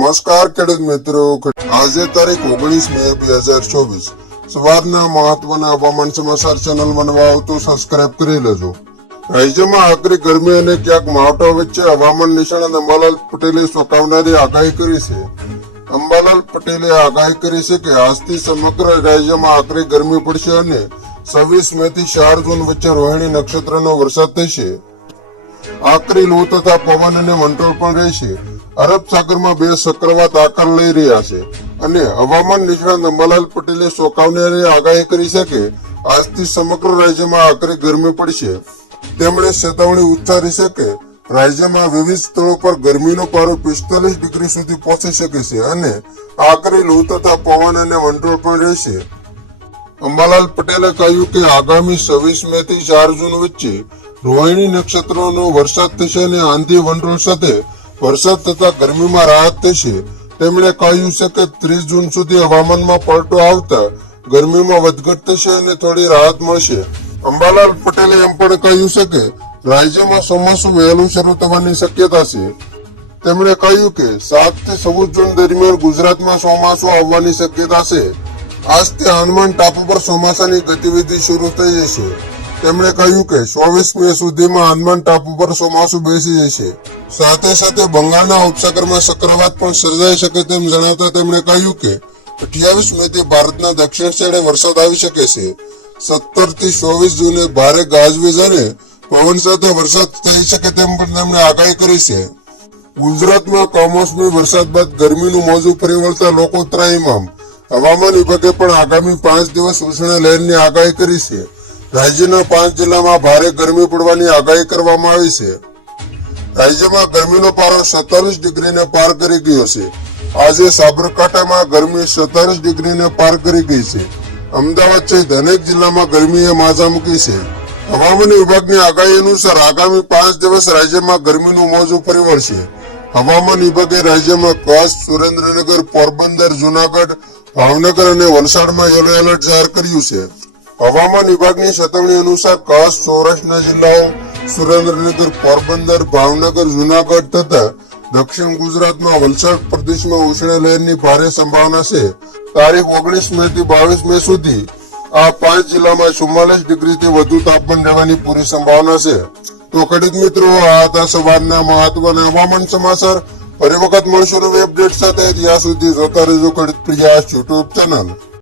નમસ્કાર ખેડૂત મિત્રો, આજે તારીખ 19 મે 2024 સવારના મહત્વના હવામાન સમાચાર ચેનલ બનવા આવો તો સબસ્ક્રાઇબ કરી લેજો। રાજ્યમાં આકરી ગરમી અને ક્યાંક માવઠા વચ્ચે હવામાન નિષ્ણાત અંબાલાલ પટેલે ચોંકાવનારી આગાહી કરી છે। અંબાલાલ પટેલે આગાહી કરી છે કે આજથી સમગ્ર રાજ્યમાં આકરી ગરમી પડશે અને 26 મે થી 4 જૂન વચ્ચે રોહિણી નક્ષત્રનો વરસાદ થશે। આકરી લૂ તથા પવન અને વંટોળ પણ રહેશે। અરબ સાગરમાં બે ચક્રવાત આકાર લઈ રહ્યા છે અને હવામાન નિષ્ણાત અંબાલાલ પટેલે ચોંકાવનારી આગાહી કરી છે કે આજથી સમગ્ર રાજ્યમાં આકરી ગરમી પડશે। તેમણે ચેતવણી ઉચ્ચારી છે કે રાજ્યમાં વિવિધ સ્થળો પર ગરમીનો પારો 45 ડિગ્રી સુધી પહોંચી શકે છે અને આકરી લૂ તથા પવન અને વંટોળ પણ રહેશે। અંબાલાલ પટેલે કહ્યું કે આગામી 26 મે થી 4 જૂન વચ્ચે રોહિણી નક્ષત્રનો વરસાદ થશે અને આંધી વંટોળ સાથે વરસાદ થતા ગરમીમાં રાહત થશે। તેમણે કહ્યું છે કે 30 જૂન સુધી હવામાનમાં પલટો આવતા ગરમીમાં વધઘટ થશે અને થોડી રાહત મળશે। અંબાલાલ પટેલે એમ પણ કહ્યું છે કે રાજ્યમાં ચોમાસું વહેલું શરૂ થવાની શક્યતા છે। તેમણે કહ્યું કે 7 થી 14 જૂન દરમિયાન ગુજરાતમાં ચોમાસું આવવાની શક્યતા છે। આજથી હનુમાન ટાપુ પર ચોમાસાની ગતિવિધિ શરૂ થઈ જશે। તેમણે કહ્યું કે 24 મે સુધીમાં હનુમાન ટાપુ પર ચોમાસું બેસી જશે। સાથે સાથે બંગાળના ઉપસાગરમાં ચક્રવાત પણ સર્જાઈ શકે તેમ જણાવતા તેમણે કહ્યું કે 28 મે થી ભારતના દક્ષિણ છેડે વરસાદ આવી શકે છે। 17 થી 24 જૂને ભારે ગાજવીજ અને પવન સાથે વરસાદ થઈ શકે તેમ પણ તેમણે આગાહી કરી છે। ગુજરાતમાં કમોસમી વરસાદ બાદ ગરમીનું મોજું ફરી વળતા લોકો ત્રાહિમામ। હવામાન વિભાગે પણ આગામી 5 દિવસ ઉષ્ણ લહેરની આગાહી કરી છે। રાજ્યના 5 જિલ્લામાં ભારે ગરમી પડવાની આગાહી કરવામાં આવી છે। રાજ્યમાં ગરમીનો પારો 47 ડિગ્રીને પાર કરી ગયો છે। આજે સાબરકાંઠામાં ગરમી 47 ડિગ્રીને પાર કરી ગઈ છે। અમદાવાદ સહિત અનેક જિલ્લામાં ગરમીએ માઝા મૂકી છે। હવામાન વિભાગની આગાહી અનુસાર આગામી 5 દિવસ રાજ્યમાં ગરમીનું મોજું ફરી વળશે। હવામાન વિભાગે રાજ્યમાં કચ્છ, સુરેન્દ્રનગર, પોરબંદર, જુનાગઢ, ભાવનગર અને વલસાડમાં યલો એલર્ટ જાહેર કર્યું છે। હવામાન વિભાગની ચેતવણી અનુસાર કચ્છ, સૌરાષ્ટ્રના જિલ્લાઓ સુરેન્દ્રનગર, પોરબંદર, ભાવનગર, જુનાગઢ તથા દક્ષિણ ગુજરાતમાં વલસાડ પ્રદેશમાં ઉષ્ણ લહેરની ભારે સંભાવના છે। તારીખ 19 મે થી 22 મે સુધી આ 5 જિલ્લામાં 44 ડિગ્રીથી વધુ તાપમાન રહેવાની પૂરી સંભાવના છે। તો ખેડૂત મિત્રો, આ હતા સવારના મહત્વના હવામાન સમાચાર। ફરી વખત મળશું નવી અપડેટ સાથે। ત્યાં સુધી જોતા રહેજો ખેડૂત પ્રિયા યુટ્યુબ ચેનલ।